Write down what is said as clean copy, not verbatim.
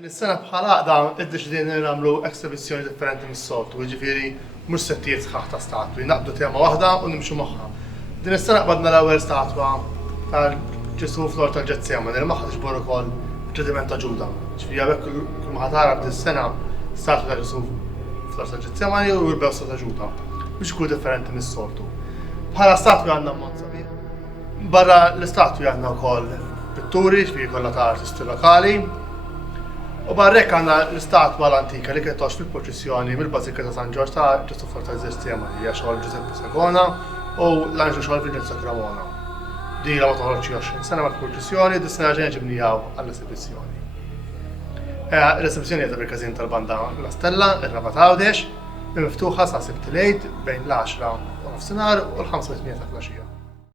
Is-sena bħala għaqda iddeċidejna nagħmlu exibizzjoni differenti mis-soltu, jiġifieri mhux settijiet sħaħ ta' statwi, naqbdu tema waħda u nimxu magħha. Din is-sena qbadna l-ewwel statwa tal-Ġesu Flor tal-Ġezzemani li magħha tiġbor ukoll ċediment ta' Ġuda. Ġifieri hawnhekk kull ma ħatara dis-sena statwa ta' Ġesu Flor tal-Ġezzemani u l-Bewsa ta' Ġuda biex ikun differenti mis-soltu. Bħala statwi għandna ammont sabiħ. Barra l-istatwi għandna wkoll pitturi, ġifieri kollha ta' artisti lokali. U barrek għandna l-istatwa l-antika li kienet tox fil-proċessjoni mill-Bażilika ta' San Ġorġ ta' Ġesu Flor tal-Ġezzemani hija xogħol Giuseppe Sagona u l-Anġlu xogħol Vincenzo Cremona. Din ma toħroġ 20 sena mal-proċessjoni u dis-sena ġejja ġibnijaw għall-esibizzjoni. L-esibizzjoni qiegħda bil-każin tal-banda La Stella, ir-Raba Għawdex, miftuħa sa' Sibt Lejt bejn l-10 u nofsinhar u l-5 ta' filgħaxija.